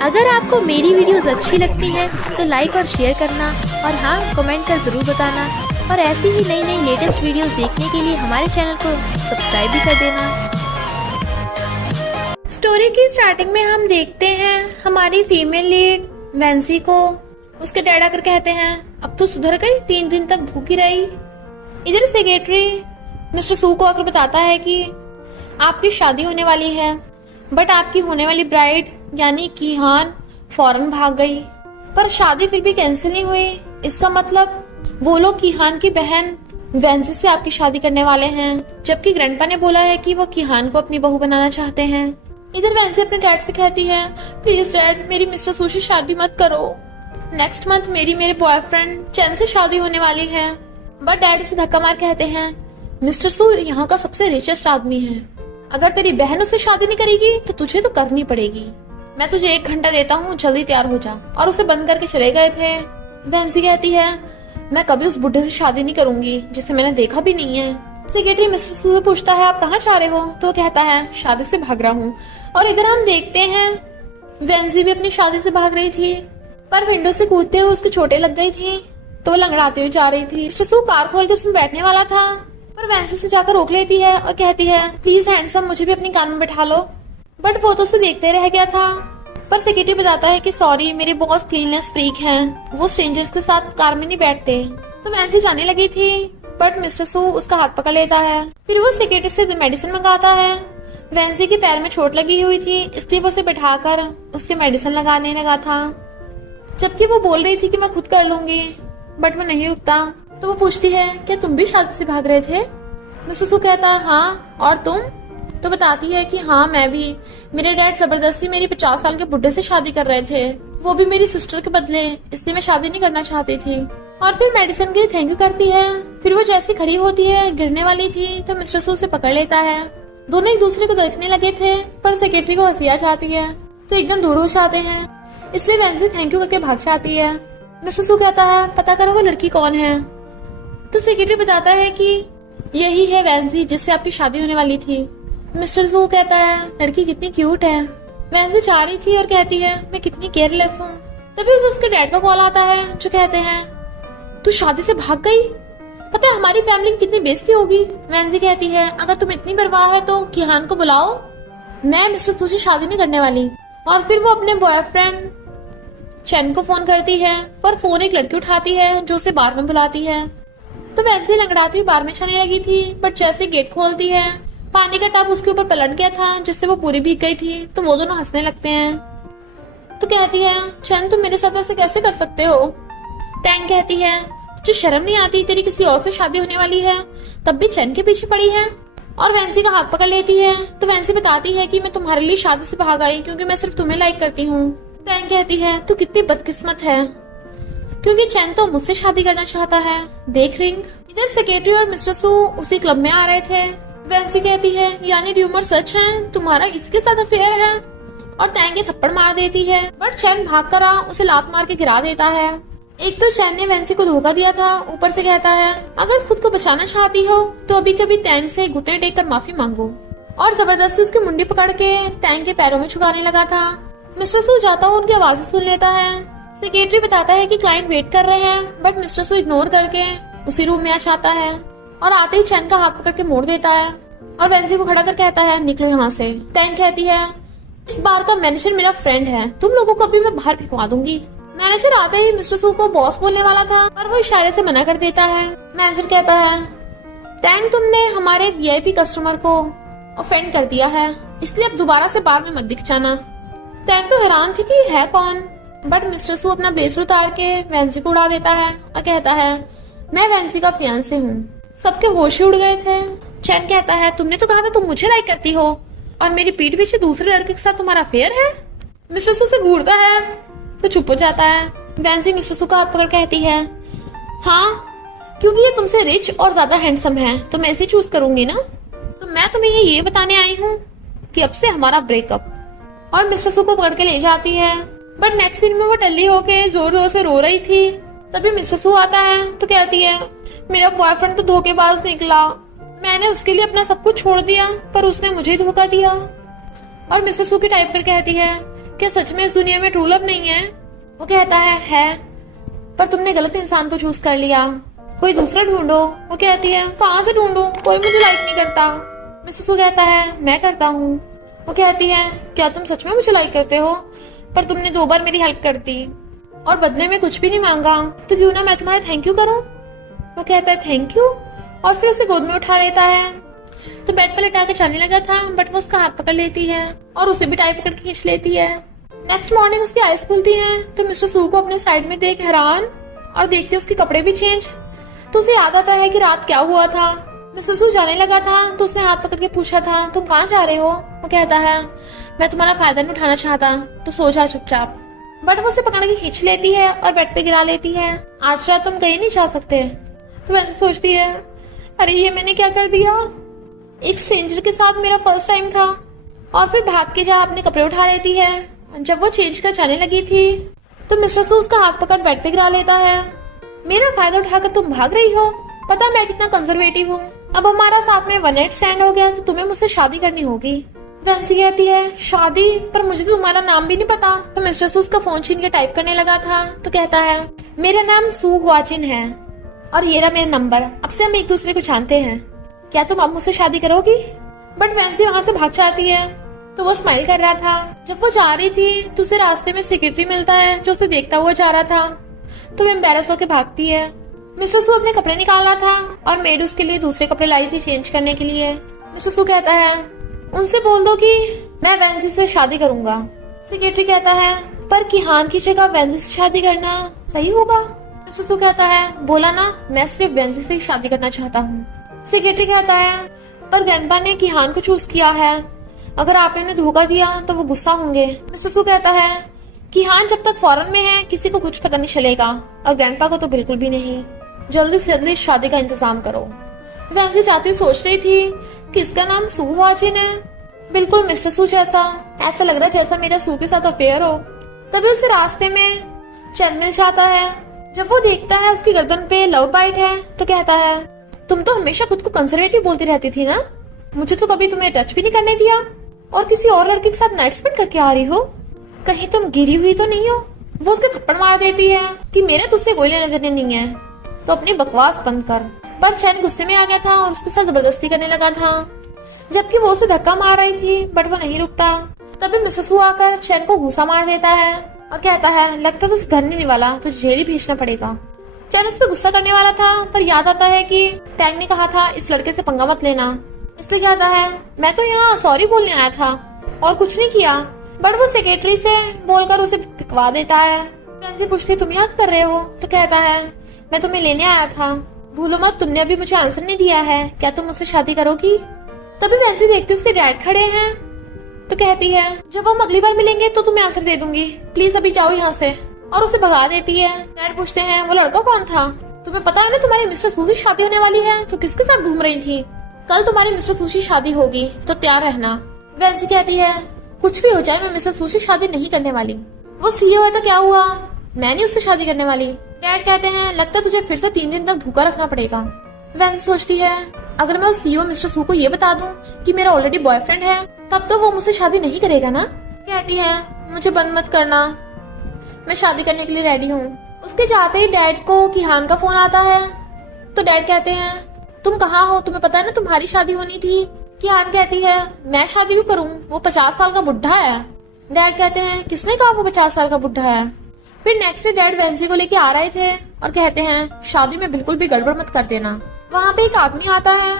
अगर आपको मेरी वीडियोस अच्छी लगती है तो लाइक और शेयर करना, और हाँ, कमेंट कर ज़रूर बताना। और ऐसी ही नई नई लेटेस्ट वीडियोस देखने के लिए हमारे चैनल को सब्सक्राइब भी कर देना। स्टोरी की स्टार्टिंग में हम देखते हैं हमारी फीमेल लीड वैंसी को उसके डैड आकर कहते हैं, अब तो सुधर गई, 3 दिन तक भूखी रही। इधर सेक्रेटरी मिस्टर सू को आकर बताता है कि आपकी शादी होने वाली है, बट आपकी होने वाली ब्राइड यानी कीहान फौरन भाग गई। पर शादी फिर भी कैंसिल नहीं हुई। इसका मतलब वो लोग कीहान की बहन वैंसी से आपकी शादी करने वाले हैं, जबकि ग्रैंडपा ने बोला है कि वो कीहान को अपनी बहू बनाना चाहते हैं। इधर वैंसी अपने डैड से कहती है, प्लीज डैड, मेरी मिस्टर सू से शादी मत करो। नेक्स्ट मंथ मेरे बॉयफ्रेंड चैन से शादी होने वाली है। बट डैड उसे धक्का मार कहते हैं, मिस्टर सू यहाँ का सबसे रिचेस्ट आदमी है, अगर तेरी बहन उससे शादी नहीं करेगी तो तुझे तो करनी पड़ेगी। मैं तुझे 1 घंटा देता हूँ, जल्दी तैयार हो जा। और उसे बंद करके चले गए थे। वैंसी कहती है, मैं कभी उस बुढ़े से शादी नहीं करूंगी जिसे मैंने देखा भी नहीं है। सेक्रेटरी मिस्टर सू से पूछता है, आप कहाँ जा रहे हो? तो वो कहता है, शादी से भाग रहा हूँ। और इधर हम देखते हैं वैंसी भी अपनी शादी से भाग रही थी, पर विंडो से कूदते हुए उसकी चोटें लग गई थी, तो वो लंगड़ाते हुए जा रही थी। मिस्टर सू कार खोल के उसमें बैठने वाला था, पर वैंसी से जाकर रोक लेती है और कहती है, प्लीज हैंडसम, मुझे भी अपनी कार में बैठा लो। बट वो तो उसे देखते रह गया था। पर सेक्रेटरी बताता है कि सॉरी, मेरे बॉस क्लीननेस फ्रीक हैं, वो स्ट्रेंजर्स के साथ कार में नहीं बैठते। तो वैंसी जाने लगी थी, बट मिस्टर सू उसका हाथ पकड़ लेता है। फिर वो सेक्रेटरी से मेडिसिन मंगाता है। वैंसी के पैर में चोट लगी हुई थी, इसलिए वो उसे बैठाकर उसके मेडिसिन लगाने लगा था, जबकि वो बोल रही थी कि मैं खुद कर लूंगी। बट वो नहीं रुकता। तो वो पूछती है, क्या तुम भी शादी से भाग रहे थे? मिस्टर सू कहता है, हाँ, और तुम? तो बताती है कि हाँ, मैं भी। मेरे डैड जबरदस्ती मेरी 50 साल के बुढ़े से शादी कर रहे थे, वो भी मेरी सिस्टर के बदले, इसलिए मैं शादी नहीं करना चाहती थी। और फिर मेडिसिन के लिए थैंक यू करती है। फिर वो जैसी खड़ी होती है, गिरने वाली थी, तो मिस्टर सू उसे पकड़ लेता है। दोनों एक दूसरे को देखने लगे थे, पर सेक्रेटरी को हंसी आ जाती है, तो एकदम दूर हो जाते हैं। इसलिए वैंसी थैंक यू करके भाग जाती है। मिस्टर सू कहता है, पता करो वो लड़की कौन है। तो सेक्रेटरी बताता है कि यही है वैंसी जिससे आपकी शादी होने वाली थी। मिस्टर सू कहता है, लड़की कितनी क्यूट है। वैंसी जा रही थी और कहती है, मैं कितनी केयरलेस हूँ। तभी उसके डैड का कॉल आता है, जो कहते हैं, तू शादी से भाग गई, पता है हमारी फैमिली की कितनी बेइज्जती होगी। वैंसी कहती है, अगर तुम इतनी परवाह है तो कीहान को बुलाओ, मैं मिस्टर सू से शादी नहीं करने वाली। और फिर वो अपने बॉयफ्रेंड चैन को फोन करती है, पर फोन एक लड़की उठाती है जो उसे बार में बुलाती है। तो वैंसी लंगड़ाती हुई बार में जाने लगी थी, बट जैसे गेट खोलती है, पानी का टब उसके ऊपर पलट गया था, जिससे वो पूरी भीग गई थी। तो वो दोनों हंसने लगते हैं। तो कहती है, चैन तुम मेरे साथ ऐसे कैसे कर सकते हो? टैंग कहती है, तुझे शर्म नहीं आती, तेरी किसी और से शादी होने वाली है, तब भी चैन के पीछे पड़ी है। और वैंसी का हाथ पकड़ लेती है। तो वैंसी बताती है कि मैं तुम्हारे लिए शादी से भाग आई क्योंकि मैं सिर्फ तुम्हें लाइक करती हूँ। टैंग कहती है, तू कितनी बदकिस्मत है, क्योंकि चैन तो मुझसे शादी करना चाहता है, देख रिंग। इधर सेक्रेटरी और मिस्टर सू उसी क्लब में आ रहे थे। वैंसी कहती है, यानी र्यूमर सच है, तुम्हारा इसके साथ अफेयर है। और टैंग थप्पड़ मार देती है, बट चैन भाग कर उसे लात मार के गिरा देता है। एक तो चैन ने वैंसी को धोखा दिया था, ऊपर से कहता है, अगर खुद को बचाना चाहती हो तो अभी कभी टैंग से घुटने टेक कर माफी मांगो। और जबरदस्ती उसकी मुंडी पकड़ के टैंग के पैरों में छुपाने लगा था। मिस्टर सू जाता हुआ उनकी आवाजें सुन लेता है। सेक्रेटरी बताता है कि क्लाइंट वेट कर रहे हैं, बट मिस्टर सू इग्नोर करके उसी रूम में आ जाता है और आते ही चैन का हाथ पकड़ के मोड़ देता है और वैंसी को खड़ा कर कहता है, निकलो यहाँ से। टैंग कहती है, इस बार का मैनेजर मेरा फ्रेंड है, तुम लोगों को अभी मैं बाहर फेंकवा दूंगी। मैनेजर आते ही मिस्टर सू को बॉस बोलने वाला था, पर वो इशारे से मना कर देता है। मैनेजर कहता है, टैंग तुमने हमारे वीआईपी कस्टमर को ऑफेंड कर दिया है, इसलिए अब दोबारा से बार में मत दिख जाना। टैंग तो हैरान थी कि है कौन, बट मिस्टर सू अपना ब्लेजर उतार के वैंसी को उड़ा देता है और कहता है, मैं वैंसी का फियांसे हूँ। सबके होश ही उड़ गए थे। चैन कहता है, तुमने तो कहा था तुम मुझे लाइक करती हो और मेरी पीठ पीछे दूसरे लड़के के साथ तुम्हारा अफेयर है। मिस्टर सू से घूरता है तो चुप हो जाता है। वैंसी मिस्टर सू का हाथ पकड़ कहती है, हाँ, क्योंकि ये तुमसे रिच और ज्यादा हैंडसम है तो मैं इसे चूज करूंगी ना। तो मैं तुम्हें ये बताने आई हूँ कि अब से हमारा ब्रेकअप। और मिस्टर सू को पकड़ के ले जाती है, बट नेक्स्ट सीन में वो टल्ली होके जोर जोर से रो रही थी। तभी मिस्टर सू आता है तो कहती है, मेरा बॉयफ्रेंड तो धोखेबाज निकला, मैंने उसके लिए अपना सब कुछ छोड़ दिया पर उसने मुझे ही धोखा दिया। और मिस्टर सू की टाइप कर कहती है, क्या सच में इस दुनिया में ट्रू लव नहीं है? वो कहता है पर तुमने गलत इंसान को चूज कर लिया, कोई दूसरा ढूंढो। वो कहती है कहाँ से ढूंढूं, कोई मुझे लाइक नहीं करता। मिस्टर सू कहता है मैं करता हूँ। वो कहती है क्या तुम सच में मुझे लाइक करते हो? पर तुमने 2 बार मेरी हेल्प कर दी और बदले में कुछ भी नहीं मांगा, तो क्यों ना मैं तुम्हारा थैंक यू करूं? वो कहता है थैंक यू, और फिर उसे गोद में उठा लेता है। तो बेड पर लेटा के जाने लगा था, बट वो उसका हाथ पकड़ लेती है और उसे भी टाई पकड़ के खींच लेती है। नेक्स्ट मॉर्निंग उसकी आईज खुलती हैं, तो मिस्टर सू को अपने साइड में देख हैरान, और देखते उसके कपड़े भी चेंज। तो उसे याद आता है कि रात क्या हुआ था। मिस्टर सू जाने लगा था, तो उसने हाथ पकड़ के पूछा था तुम कहाँ जा रहे हो? वो कहता है मैं तुम्हारा फायदा नहीं उठाना चाहता, तो सो जा चुपचाप। बट वो उसे पकड़ के खींच लेती है और बेड पे गिरा लेती है। आज रात तुम कहीं नहीं जा सकते। तो वैसे सोचती है अरे ये मैंने क्या कर दिया, एक स्ट्रेंजर के साथ मेरा फर्स्ट टाइम था। और फिर भाग के जा अपने कपड़े उठा लेती है। जब वो चेंज कर जाने लगी थी, तो मिस्टर सू उसका हाथ पकड़ बेड पे गिरा लेता है। मेरा फायदा उठाकर तुम भाग रही हो, पता मैं कितना कंजर्वेटिव हूँ। अब हमारा साथ में 1 नाइट स्टैंड हो गया, तो तुम्हें मुझसे शादी करनी होगी। वैंसी कहती है शादी? पर मुझे तो तुम्हारा नाम भी नहीं पता। तो मिस्टर सू उसका फोन छीन के टाइप करने लगा था, तो कहता है मेरा नाम सू हुआचिन है और ये रहा मेरा नंबर, अब से हम एक दूसरे को जानते हैं, क्या तुम अब मुझसे शादी करोगी? बट वैंसी वहाँ से भाग जाती है। तो वो स्माइल कर रहा था। जब वो जा रही थी, तो उसे रास्ते में सेक्रेटरी मिलता है जो उसे देखता हुआ जा रहा था। तो वो एम्बैरस होकर भागती है। मिस्टर सू अपने कपड़े निकाल रहा था और मेड उसके लिए दूसरे कपड़े लाई थी चेंज करने के लिए। मिस्टर सू कहता है उनसे बोल दो कि मैं वैंसी से शादी करूंगा। सेक्रेटरी कहता है पर किहान की जगह वैंसी से शादी करना सही होगा। मिस्टर सू कहता है बोला ना मैं सिर्फ वैंसी से शादी करना चाहता हूँ। सेक्रेटरी कहता है पर ग्रैंडपा ने किहान को चूज किया है, अगर आपने उन्हें धोखा दिया तो वो गुस्सा होंगे। मिस्टर सू कहता है किहान जब तक फॉरेन में है किसी को कुछ पता नहीं चलेगा, और ग्रैंडपा को तो बिल्कुल भी नहीं। जल्दी से जल्दी शादी का इंतजाम करो। वैंसी जाती हुई सोच रही थी कि इसका नाम सू हुआचिन है, बिल्कुल मिस्टर सू जैसा, ऐसा लग रहा है जैसा मेरा सू के साथ अफेयर हो। तभी उसे रास्ते में चैन मिल जाता है। जब वो देखता है उसकी गर्दन पे लव बाइट है, तो कहता है तुम तो हमेशा खुद को कंजर्वेटिव बोलती रहती थी ना, मुझे तो कभी तुम्हें टच भी नहीं करने दिया, और किसी और लड़के के साथ नाइट स्पेंड करके आ रही हो, कहीं तुम गिरी हुई तो नहीं हो? वो उसके थप्पड़ मार देती है कि मेरा तुझसे कोई लेने देने नहीं है, तो अपनी बकवास बंद कर। पर चैन गुस्से में आ गया था और उसके साथ जबरदस्ती करने लगा था, जबकि वो उसे धक्का मार रही थी, बट वो नहीं रुकता। तभी मिस्टर सू आकर चैन को घूसा मार देता है और कहता है लगता तो सुधरने नहीं वाला, तो जेल ही भेजना पड़ेगा। चैन उस पर गुस्सा करने वाला था, पर याद आता है कि टैंग ने कहा था इस लड़के से पंगा मत लेना, इसलिए कहता है मैं तो यहाँ सॉरी बोलने आया था और कुछ नहीं किया। बट वो सेक्रेटरी से बोलकर उसे पिकवा देता है। वैंसी पूछती तुम यहाँ कर रहे हो? तो कहता है मैं तुम्हें लेने आया था, भूलो मत तुमने अभी मुझे आंसर नहीं दिया है, क्या तुम मुझसे शादी करोगी? तभी वैंसी देखती उसके डैड खड़े हैं, तो कहती है जब हम अगली बार मिलेंगे तो तुम्हें आंसर दे दूंगी, प्लीज अभी जाओ यहाँ से, और उसे भगा देती है। डैड पूछते हैं वो लड़का कौन था? तुम्हें पता है ना तुम्हारी मिस्टर सू से शादी होने वाली है, तो किसके साथ घूम रही थी? कल तुम्हारी मिस्टर सू से शादी होगी, तो तैयार रहना। वैंसी कहती है कुछ भी हो जाए मैं मिस्टर सू से शादी नहीं करने वाली, वो सीईओ है तो क्या हुआ, मैं नहीं उससे शादी करने वाली। डैड कहते हैं लगता तुझे फिर से 3 दिन तक भूखा रखना पड़ेगा। वैंसी सोचती है अगर मैं उस सीईओ मिस्टर सू को ये बता दूं कि मेरा ऑलरेडी बॉयफ्रेंड है, तब तो वो मुझसे शादी नहीं करेगा ना। कहती है मुझे बंद मत करना, मैं शादी करने के लिए रेडी हूँ। उसके जाते ही डैड को किहान का फोन आता है, तो डैड कहते हैं तुम कहाँ हो, तुम्हें पता है ना तुम्हारी शादी होनी थी। किहान कहती है मैं शादी क्यों करूँ, वो 50 साल का बुढ़ा है। डैड कहते हैं किसने कहा वो 50 साल का बुढ़ा है। फिर नेक्स्ट डे डैड वैंसी को लेके आ रहे थे और कहते हैं शादी में बिल्कुल भी गड़बड़ मत कर देना। वहाँ पे एक आदमी आता है,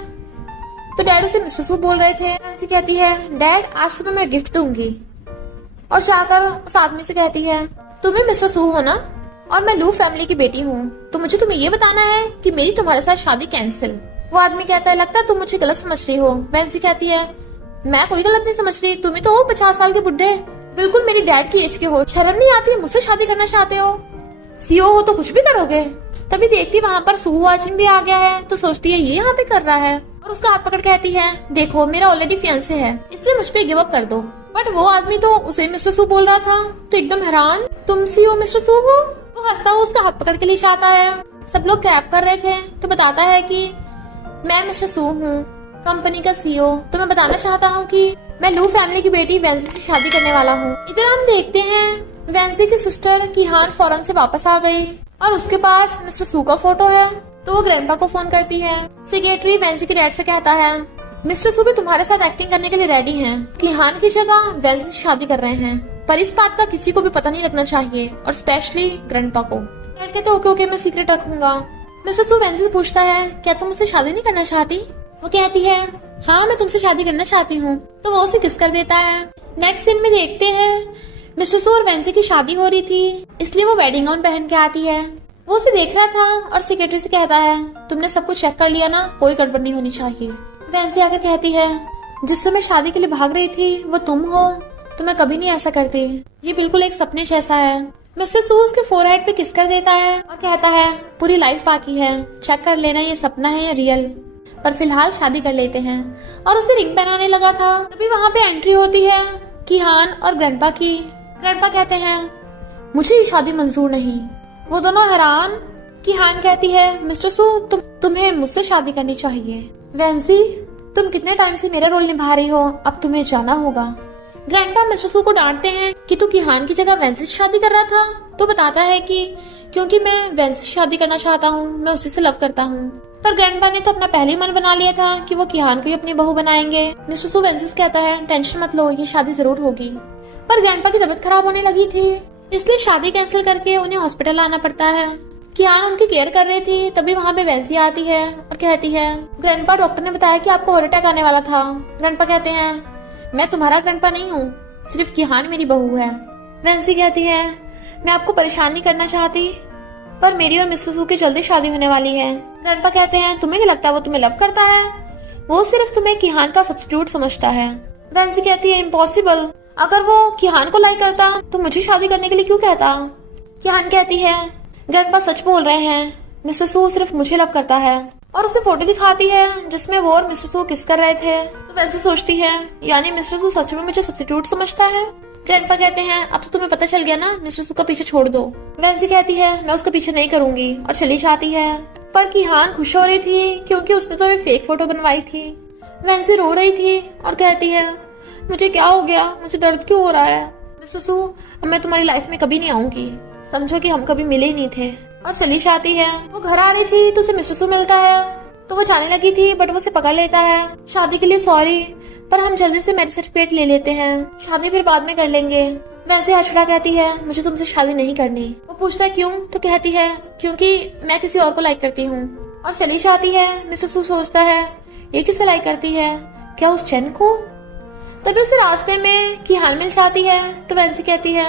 तो डैड उसे मिस्टर सू बोल रहे थे। वैंसी कहती है डैड आज सुबह मैं गिफ्ट दूंगी, और जाकर उस आदमी से कहती है तुम्हें मिस्टर सू हो ना, और मैं लू फैमिली की बेटी हूँ, तो मुझे तुम्हें ये बताना है कि मेरी तुम्हारे साथ शादी कैंसिल। वो आदमी कहता है लगता है तुम मुझे गलत समझ रही हो। वैंसी कहती है मैं कोई गलत नहीं समझ रही, तुम्हें तो वो 50 साल के बुढ़े बिल्कुल मेरी डैड की एज के हो, शर्म नहीं आती मुझसे शादी करना चाहते हो, सीईओ हो तो कुछ भी करोगे। तभी देखती वहाँ पर सू हुआचिन भी आ गया है, तो सोचती है ये यहाँ पे कर रहा है, और उसका हाथ पकड़ कहती है देखो मेरा ऑलरेडी फियांसे है, इसलिए मुझ पे गिव अप कर दो। बट वो आदमी तो उसे मिस्टर सू बोल रहा था, तो एकदम हैरान तुम सीईओ मिस्टर सू हो। वो हंसता हुआ उसका हाथ पकड़ के ले जाता है। सब लोग क्रैप कर रहे थे, तो बताता है कि मैं मिस्टर सू हूँ, कंपनी का सीईओ, तो मैं बताना चाहता हूँ कि मैं लू फैमिली की बेटी वेंसी से शादी करने वाला हूँ। इधर हम देखते हैं वेंसी की सिस्टर किहान फौरन से वापस आ गई और उसके पास मिस्टर सू का फोटो है, तो वो ग्रैंडपा को फोन करती है। सेक्रेटरी वेंसी के डैड से कहता है मिस्टर सू भी तुम्हारे साथ एक्टिंग करने के लिए रेडी हैं। किहान की जगह वेंसी से शादी कर रहे हैं, पर इस बात का किसी को भी पता नहीं लगना चाहिए और स्पेशली ग्रैंडपा को। डैड कहते ओके ओके मैं सीक्रेट रखूंगा। मिस्टर सू वेंसी से पूछता है क्या तुम मुझसे शादी नहीं करना चाहती? वो कहती है हाँ मैं तुमसे शादी करना चाहती हूँ, तो वो उसे किस कर देता है। नेक्स्ट सीन में देखते हैं मिस्टर सू और वेंसी की शादी हो रही थी, इसलिए वो वेडिंग गाउन पहन के आती है। वो उसे देख रहा था और सेक्रेटरी से कहता है तुमने सब कुछ चेक कर लिया ना, कोई गड़बड़ नहीं होनी चाहिए। वेंसी आकर कहती है जिस समय शादी के लिए भाग रही थी वो तुम हो, तो मैं कभी नहीं ऐसा करती, ये बिल्कुल एक सपने जैसा है। मिस्टर सू उसके फोरहेड पे किस कर देता है और कहता है पूरी लाइफ बाकी है, चेक कर लेना ये सपना है या रियल, पर फिलहाल शादी कर लेते हैं। और उसे रिंग पहनाने लगा था, तभी वहाँ पे एंट्री होती है किहान और ग्रैंडपा की। ग्रैंडपा कहते हैं मुझे ये शादी मंजूर नहीं। वो दोनों हैरान। किहान कहती है मिस्टर सू तुम्हें मुझसे शादी करनी चाहिए। वेंसी तुम कितने टाइम से मेरा रोल निभा रही हो, अब तुम्हें जाना होगा। ग्रैंडपा मिस्टर सू को डांटते हैं कि तू किहान की जगह वेंसी से शादी कर रहा था, तो बताता है कि क्योंकि मैं वेंसी से शादी करना चाहता हूँ, मैं उसी से लव करता हूँ। पर ग्रैंडपा ने तो अपना पहले ही मन बना लिया था कि वो किहान को ही अपनी बहू बनाएंगे। मिस्टर सू वेंसी से कहता है टेंशन मत लो, ये शादी जरूर होगी। पर ग्रैंडपा की तबीयत खराब होने लगी थी, इसलिए शादी कैंसिल करके उन्हें हॉस्पिटल आना पड़ता है। किहान उनकी केयर कर रही थी, तभी वहाँ पे वेंसी आती है और कहती है ग्रैंडपा डॉक्टर ने बताया कि आपको हार्ट अटैक आने वाला था। ग्रैंडपा कहते हैं मैं तुम्हारा ग्रैंडपा नहीं हूँ, सिर्फ किहान मेरी बहू है। वेंसी कहती है मैं आपको परेशान नहीं करना चाहती, पर मेरी और मिस्टर सू की जल्दी शादी होने वाली है। ग्रैंडपा कहते हैं तुम्हें क्या लगता है वो तुम्हें लव करता है? वो सिर्फ तुम्हें किहान का सब्स्टिट्यूट समझता है। वेंसी कहती है इम्पॉसिबल, अगर वो किहान को लाइक करता तो मुझे शादी करने के लिए क्यों कहता? किहान कहती है ग्रैंडपा सच बोल रहे हैं, मिस्टर सू सिर्फ मुझे लव करता है। और उसे फोटो दिखाती है जिसमें वो और मिस्टर सू किस कर रहे थे। तो वेंसी सोचती है यानी मिस्टर सू सच में मुझे सब्स्टिट्यूट समझता है। ग्रैंडपा कहते हैं अब तो तुम्हें पता चल गया ना, मिस्टर सू का पीछे छोड़ दो। वेंसी कहती है मैं उसका पीछे नहीं करूंगी और चली जाती है। पर किहान खुश हो रही थी क्योंकि उसने तो एक फेक फोटो बनवाई थी। वेंसी रो रही थी और कहती है मुझे क्या हो गया, मुझे दर्द क्यों हो रहा है? मिस्टर सू अब मैं तुम्हारी लाइफ में कभी नहीं आऊंगी, समझो कि हम कभी मिले ही नहीं थे। और चली जाती है। वो घर आ रही थी तो उसे मिस्टर सू मिलता है, तो वो जाने लगी थी बट वो उसे पकड़ लेता है। शादी के लिए सॉरी, पर हम जल्दी से मैरिज सर्टिफिकेट ले लेते हैं, शादी फिर बाद में कर लेंगे। वैसे हर्षड़ा कहती है मुझे तुमसे शादी नहीं करनी। वो पूछता है क्यों, तो कहती है क्योंकि मैं किसी और को लाइक करती हूँ, और चली जाती है। मिस्टर सू सोचता है ये किसे लाइक करती है, क्या उस चैन को? तभी उसे रास्ते में किहान मिल जाती है, तो वैंसी कहती है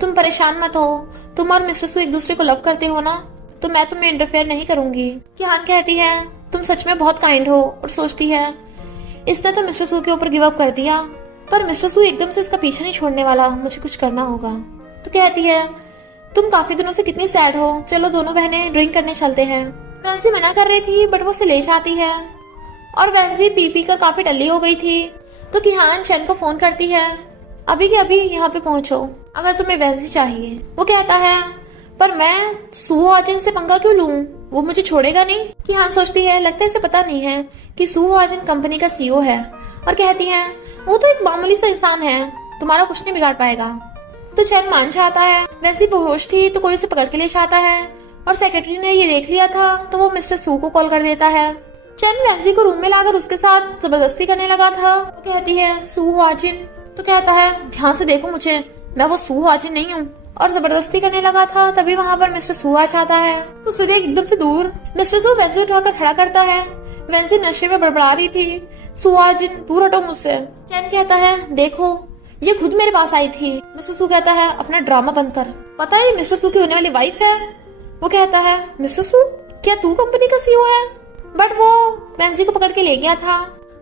तुम परेशान मत हो, तुम और मिस्टर सू एक दूसरे को लव करते हो ना, तो मैं तुम्हें इंटरफेयर नहीं करूंगी। किहान कहती है तुम सच में बहुत काइंड हो, और सोचती है इसने तो मिस्टर सू के ऊपर गिव अप कर दिया, पर मिस्टर सू एकदम से इसका पीछा नहीं छोड़ने वाला, मुझे कुछ करना होगा। तो कहती है तुम काफी दिनों से कितनी सैड हो, चलो दोनों बहनें ड्रिंक करने चलते हैं। वैंसी मना कर रही थी बट वो उसे ले जाती है, और वैंसी पी पी कर काफी टल्ली हो गई थी। तो किहान चैन को फोन करती है अभी के अभी यहाँ पे पहुंचो, अगर तुम्हें वैंसी चाहिए। वो कहता है पर मैं सू हॉजिन से पंगा क्यों लूं, वो मुझे छोड़ेगा नहीं। किहान सोचती है लगता है इसे पता नहीं है कि सू हॉजिन कंपनी का सीईओ है, और कहती है वो तो एक मामूली सा इंसान है, तुम्हारा कुछ नहीं बिगाड़ पाएगा। तो चैन मान जाता है। वैंसी बेहोश थी तो कोई उसे पकड़ के ले जाता है, और सेक्रेटरी ने ये देख लिया था तो वो मिस्टर सू को कॉल कर देता है। चैन वैंसी को रूम में लाकर उसके साथ जबरदस्ती करने लगा था। वो कहती है सू हॉजिन, तो कहता है ध्यान से देखो मुझे, मैं वो सू हॉजिन नहीं हूँ, और जबरदस्ती करने लगा था। तभी वहाँ पर मिस्टर सू आ जाता है, तो उसे देख एकदम से दूर मिस्टर सू वैंसी उठाकर खड़ा करता है। वैंसी नशे में बड़बड़ा रही थी, सू हॉजिन दूर हटो मुझसे। चैन कहता है देखो ये खुद मेरे पास आई थी। मिस्टर सू कहता है अपना ड्रामा बंद कर, पता है मिस्टर सू की होने वाली वाइफ है। वो कहता है मिस्टर सू क्या तू कंपनी का सीईओ है? बट वो वैंसी को पकड़ के ले गया था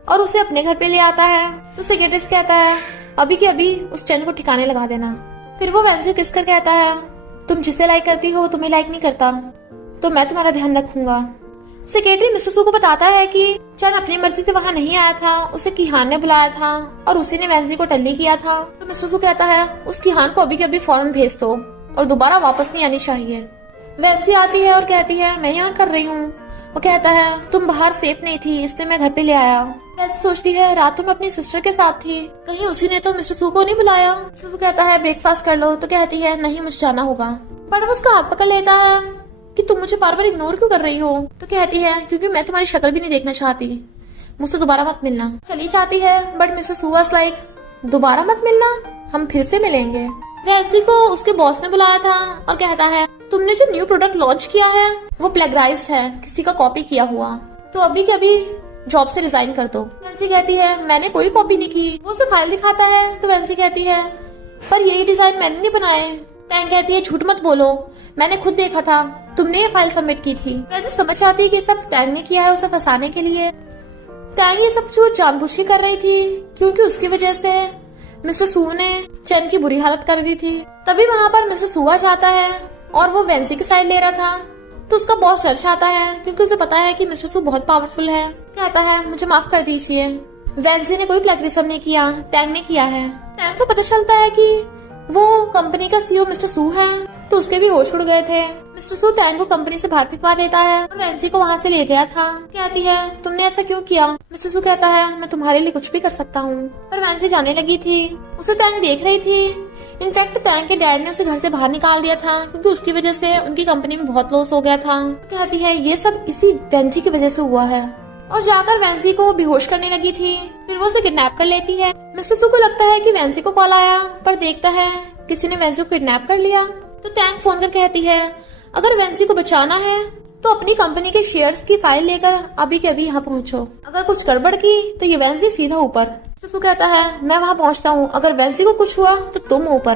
और उसे अपने घर पे ले आता है। तो सेक्रेटरी कहता है अभी के अभी उस चैन को ठिकाने लगा देना। फिर वो वैंसी को किस कर कहता है तुम जिसे लाइक करती हो तुम्हें लाइक नहीं करता, तो मैं तुम्हारा ध्यान रखूंगा। सेक्रेटरी मिस्टर सू को बताता है कि चैन अपनी मर्जी से वहाँ नहीं आया था, उसे किहान ने बुलाया था और उसी ने वैंसी को टल्ली किया था। तो मिस्टर सू कहता है उस किहान को अभी के अभी फौरन भेज दो और दोबारा वापस नहीं आनी चाहिए। वैंसी आती है और कहती है मैं यहाँ कर रही हूँ। वो कहता है तुम बाहर सेफ नहीं थी इसलिए मैं घर पे ले आया। वैंसी सोचती है रात तो मैं अपनी सिस्टर के साथ थी, कहीं उसी ने तो मिस्टर सू को नहीं बुलाया। मिस्टर सू कहता है ब्रेकफास्ट कर लो, तो कहती है नहीं मुझे जाना होगा। बट वो उसका हाथ पकड़ लेता है कि तुम मुझे बार बार इग्नोर क्यों कर रही हो। तो कहती है क्योंकि मैं तुम्हारी शक्ल भी नहीं देखना चाहती, मुझसे दोबारा मत मिलना। चली जाती है। But mister Su was like दोबारा मत मिलना, हम फिर से मिलेंगे। वैंसी को उसके बॉस ने बुलाया था और कहता है तुमने जो न्यू प्रोडक्ट लॉन्च किया है वो प्लेगराइज्ड है, किसी का कॉपी किया हुआ, तो अभी के अभी जॉब से रिजाइन कर दो। वैंसी कहती है मैंने कोई कॉपी नहीं की। वो उसे फाइल दिखाता है तो वैंसी कहती है पर यही डिजाइन मैंने नहीं बनाए। टैंग कहती है झूठ मत बोलो, मैंने खुद देखा था, तुमने ये फाइल सबमिट की थी। वैंसी समझ आती है कि सब टैंग ने किया है उसे फंसाने के लिए। टैंग ये सब जो जानबूझ के कर रही थी क्योंकि उसकी वजह से मिस्टर सू ने चैन की बुरी हालत कर दी थी। तभी वहाँ पर मिस्टर सू आ जाता है और वो वैंसी की साइड ले रहा था, तो उसका बॉस डर जाता है क्योंकि उसे पता है कि मिस्टर सू बहुत पावरफुल है। कहता है मुझे माफ कर दीजिए, वैंसी ने कोई प्लेगरिज्म नहीं किया, टैंग ने किया है। टैंग को पता चलता है कि वो कंपनी का सीईओ मिस्टर सू है, तो उसके भी होश उड़ गए थे। मिस्टर सू टैंग को कंपनी से बाहर फेंकवा देता है और वैंसी को वहाँ से ले गया था। कहती है तुमने ऐसा क्यों किया। मिस्टर सू कहता है मैं तुम्हारे लिए कुछ भी कर सकता हूँ। पर वैंसी जाने लगी थी, उसे टैंग देख रही थी। इनफैक्ट टैंग के डैड ने उसे घर से बाहर निकाल दिया था क्योंकि उसकी वजह से उनकी कंपनी में बहुत लॉस हो गया था। कहती है ये सब इसी वैंसी की वजह से हुआ है, और जाकर वैंसी को बेहोश करने लगी थी। फिर वो उसे किडनैप कर लेती है। मिस्टर सू को लगता है कि वैंसी को कॉल आया, पर देखता है किसी ने वैंसी को किडनैप कर लिया। तो टैंग फोन कर कहती है अगर वैंसी को बचाना है तो अपनी कंपनी के शेयर्स की फाइल लेकर अभी के अभी यहाँ पहुँचो, अगर कुछ गड़बड़ की तो ये वैंसी सीधा ऊपर। मिस्टर सू कहता है मैं वहाँ पहुँचता हूँ, अगर वैंसी को कुछ हुआ तो तुम ऊपर।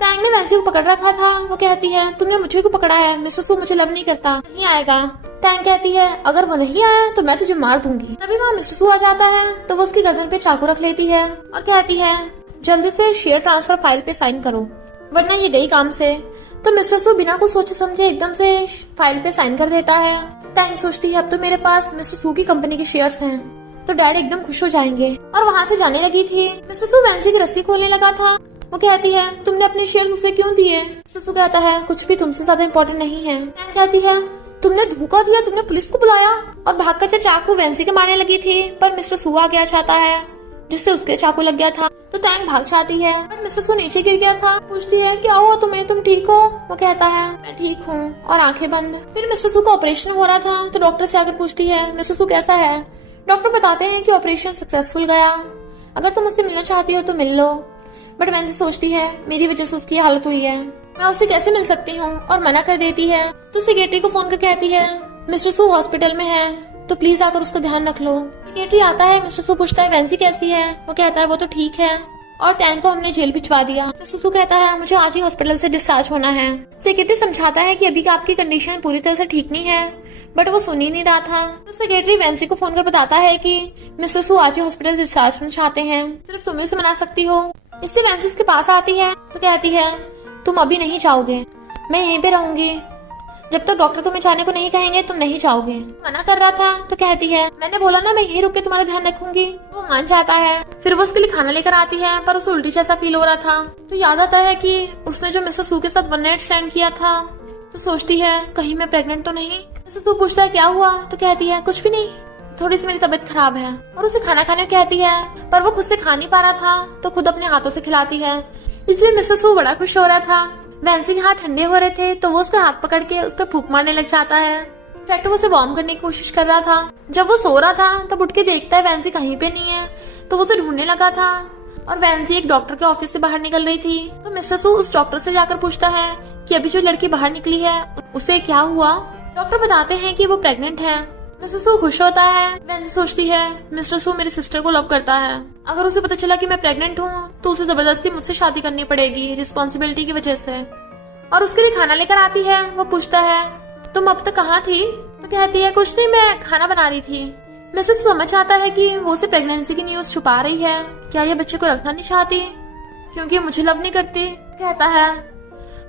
टैंग ने वैंसी को पकड़ रखा था। वो कहती है तुमने मुझे को पकड़ा है, मिस्टर सू मुझे लव नहीं करता, नहीं आएगा। टैंग कहती है अगर वो नहीं आया तो मैं तुझे मार दूंगी। तभी वहाँ मिस्टर सू आ जाता है, तो वो उसकी गर्दन पे चाकू रख लेती है और कहती है जल्दी से शेयर ट्रांसफर फाइल पे साइन करो वरना ये गई काम से। तो मिस्टर सू बिना कुछ सोचे समझे एकदम से फाइल पे साइन कर देता है। टैंग सोचती है अब तो मेरे पास मिस्टर सू की कंपनी के शेयर्स हैं, तो डैड एकदम खुश हो जाएंगे, और वहाँ से जाने लगी थी। मिस्टर सू वैंसी की रस्सी खोलने लगा था। वो कहती है तुमने अपने शेयर्स उसे क्यों दिए। मिस्टर सू कहता है कुछ भी तुमसे ज्यादा इम्पोर्टेंट नहीं है। टैंग कहती है तुमने धोखा दिया, तुमने पुलिस को बुलाया, और भागकर से चाकू वैंसी के मारने लगी थी, पर मिस्टर सू आ गया चाहता है जिससे उसके चाकू लग गया था। तो टैंग भाग जाती है, पर मिस्टर सू नीचे गिर गया था। पूछती है क्या हुआ तुम्हें, तुम ठीक हो। वो कहता है मैं ठीक हूँ, और आंखें बंद। फिर मिस्टर सू का ऑपरेशन हो रहा था, तो डॉक्टर से आकर पूछती है मिस्टर सू कैसा है। डॉक्टर बताते हैं कि ऑपरेशन सक्सेसफुल गया, अगर तुम उससे मिलना चाहती हो तो मिल लो। बट वैंसी सोचती है मेरी वजह से उसकी हालत हुई है, मैं उससे कैसे मिल सकती हूँ, और मना कर देती है। तो सेक्रेटरी को फोन कर कहती है मिस्टर सू हॉस्पिटल में है, तो प्लीज आकर उसका ध्यान रख लो। सेक्रेटरी आता है। मिस्टर सू पूछता है वैंसी कैसी है। वो कहता है वो तो ठीक है, और टैंग को हमने जेल भिजवा दिया। मिस्टर सू कहता है मुझे आज ही हॉस्पिटल से डिस्चार्ज होना है। सेक्रेटरी समझाता है कि अभी का आपकी कंडीशन पूरी तरह से ठीक नहीं है, बट वो सुन ही नहीं रहा था। तो सेक्रेटरी वैंसी को फोन कर बताता है कि मिस्टर सू आज ही हॉस्पिटल डिस्चार्ज होना चाहते हैं, सिर्फ तुम ही उसे मना सकती हो। इससे वैंसी उसके पास आती है, तो कहती है तुम अभी नहीं जाओगे, मैं यहीं पे रहूंगी, जब तक डॉक्टर तुम्हें जाने को नहीं कहेंगे तुम नहीं जाओगे। मना कर रहा था, तो कहती है मैंने बोला ना मैं यहीं रुक के तुम्हारा ध्यान रखूंगी। वो मान जाता है। फिर वो उसके लिए खाना लेकर आती है, पर उसे उल्टी जैसा फील हो रहा था। तो याद आता है कि उसने जो मिस्टर सू के साथ वन नाइट स्टैंड किया था। तो सोचती है कहीं मैं प्रेग्नेंट तो नहीं। मिस्टर सू पूछता है क्या हुआ, तो कहती है कुछ भी नहीं, थोड़ी सी मेरी तबीयत खराब है, और उसे खाना खाने को कहती है, पर वो खुद से खा नहीं पा रहा था, तो खुद अपने हाथों से खिलाती है। इसलिए मिस्टर सू बड़ा खुश हो रहा था। वैंसी के हाथ ठंडे हो रहे थे, तो वो उसका हाथ पकड़ के उस पर फूंक मारने लग जाता है। इनफैक्ट वो उसे वार्म करने की कोशिश कर रहा था। जब वो सो रहा था तब उठ के देखता है वैंसी कहीं पे नहीं है, तो वो उसे ढूंढने लगा था, और वैंसी एक डॉक्टर के ऑफिस से बाहर निकल रही थी। तो मिस्टर सू उस डॉक्टर से जाकर पूछता है कि अभी जो लड़की बाहर निकली है उसे क्या हुआ। डॉक्टर बताते हैं कि वो प्रेग्नेंट है। मिस्टर सू खुश होता है। वैंसी सोचती है मिस्टर सू मेरी सिस्टर को लव करता है, अगर उसे पता चला कि मैं प्रेग्नेंट हूँ तो उसे जबरदस्ती मुझसे शादी करनी पड़ेगी रिस्पॉन्सिबिलिटी की वजह से, और उसके लिए खाना लेकर आती है। वो पूछता है तुम अब तक कहाँ थी। तो कहती है कुछ नहीं, मैं खाना बना रही थी। मिस्टर सू समझ आता है कि वो उसे प्रेगनेंसी की न्यूज छुपा रही है, क्या ये बच्चे को रखना नहीं चाहती क्योंकि मुझे लव नहीं करती। कहता है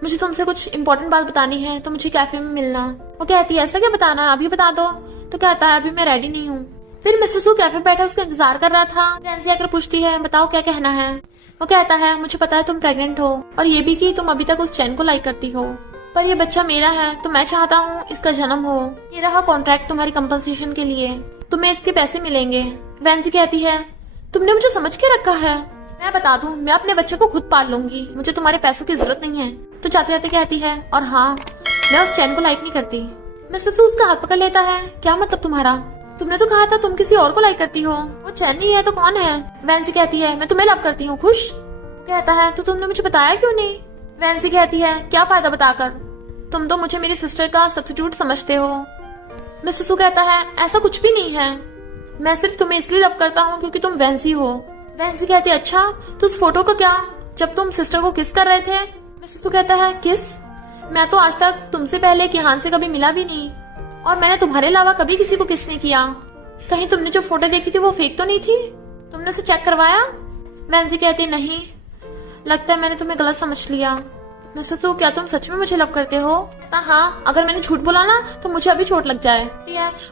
मुझे तुमसे कुछ इम्पोर्टेंट बात बतानी है, तो मुझे कैफे में मिलना। वो कहती है ऐसा क्या बताना है, अभी बता दो। तो कहता है अभी मैं रेडी नहीं हूँ। फिर मिस्टर सू कैफे बैठा उसका इंतजार कर रहा था। वैंसी आकर पूछती है बताओ क्या कहना है। वो कहता है मुझे पता है तुम प्रेग्नेंट हो, और ये भी कि तुम अभी तक उस चैन को लाइक करती हो, पर ये बच्चा मेरा है तो मैं चाहता हूँ इसका जन्म हो। ये रहा कॉन्ट्रैक्ट तुम्हारी कंपनसेशन के लिए, तुम्हें इसके पैसे मिलेंगे। वैंसी कहती है तुमने मुझे समझ के रखा है। मैं बता दूं, मैं अपने बच्चे को खुद पाल लूंगी, मुझे तुम्हारे पैसों की जरूरत नहीं है। तो जाते जाते कहती है और हाँ, मैं उस चैन को लाइक नहीं करती। मिस्टर सू उसका हाथ पकड़ लेता है। क्या मतलब तुम्हारा? तुमने तो कहा था तुम किसी और को लाइक करती हो। वो चैन नहीं है तो कौन है? वैंसी कहती है मैं तुम्हें लव करती हूँ। खुश? कहता है तो तुमने मुझे बताया क्यों नहीं? वैंसी कहती है क्या फायदा बताकर, तुम तो मुझे मेरी सिस्टर का सब्स्टिट्यूट समझते हो। मिस्टर सू कहता है ऐसा कुछ भी नहीं है, मैं सिर्फ तुम्हें इसलिए लव करता हूँ क्योंकि तुम वैंसी हो। वैंसी कहती है अच्छा, तो उस फोटो का क्या, जब तुम सिस्टर को किस कर रहे थे? मिस्टर सू कहता है किस? मैं तो आज तक तुमसे पहले किहान से कभी मिला भी नहीं, और मैंने तुम्हारे अलावा कभी किसी को किस नहीं किया। कहीं तुमने जो फोटो देखी थी वो फेक तो नहीं थी? तुमने उसे चेक करवाया? वैंसी कहती है नहीं, लगता है मैंने तुम्हें गलत समझ लिया। मिस्टर सू क्या तुम सच में मुझे लव करते हो? हाँ, अगर मैंने झूठ बोला ना तो मुझे अभी चोट लग जाए।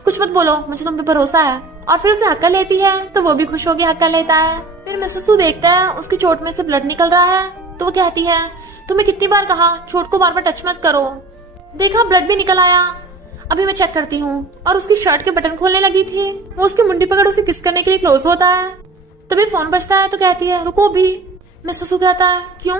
कुछ मत बोलो, मुझे तुम पे भरोसा है। और फिर उसे हक्का लेती है तो वो भी खुश होकर हक्का लेता है। फिर मिस्टर सू देखता है उसकी चोट में से ब्लड निकल रहा है, तो वो कहती है तुम्हें कितनी बार कहा चोट को बार बार टच मत करो। देखा ब्लड भी निकल आया, अभी मैं चेक करती हूँ। और उसकी शर्ट के बटन खोलने लगी थी, वो उसकी मुंडी पकड़ उसे किस करने के लिए क्लोज होता है। तभी फोन बजता है तो कहती है रुको भी। मिस्टर सू कहता है क्यों?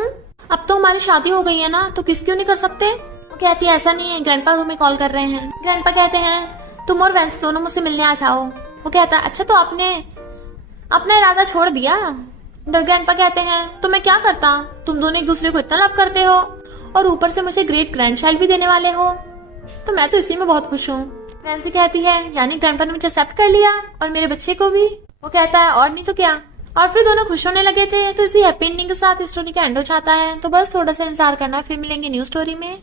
अब तो हमारी शादी हो गई है ना, तो किस क्यों नहीं कर सकते? वो कहती है ऐसा नहीं है, ग्रैंडपा तुम्हें कॉल कर रहे हैं। ग्रैंडपा कहते हैं तुम और वैंसी दोनों मुझसे मिलने आ जाओ। वो कहता है अच्छा, तो आपने अपना इरादा छोड़ दिया? ग्रैंडपा कहते हैं तो मैं क्या करता, तुम दोनों एक दूसरे को इतना लव करते हो और ऊपर से मुझे ग्रेट ग्रैंड चाइल्ड भी देने वाले हो, तो मैं तो इसी में बहुत खुश हूँ। वैंसी कहती है यानी ग्रैंडपा ने मुझे एक्सेप्ट कर लिया और मेरे बच्चे को भी? वो कहता है और नहीं तो क्या। और फिर दोनों खुश होने लगे थे। तो इसी हैप्पी एंडिंग के साथ स्टोरी का एंड हो जाता है। तो बस थोड़ा सा इंतजार करना, फिर मिलेंगे न्यू स्टोरी में।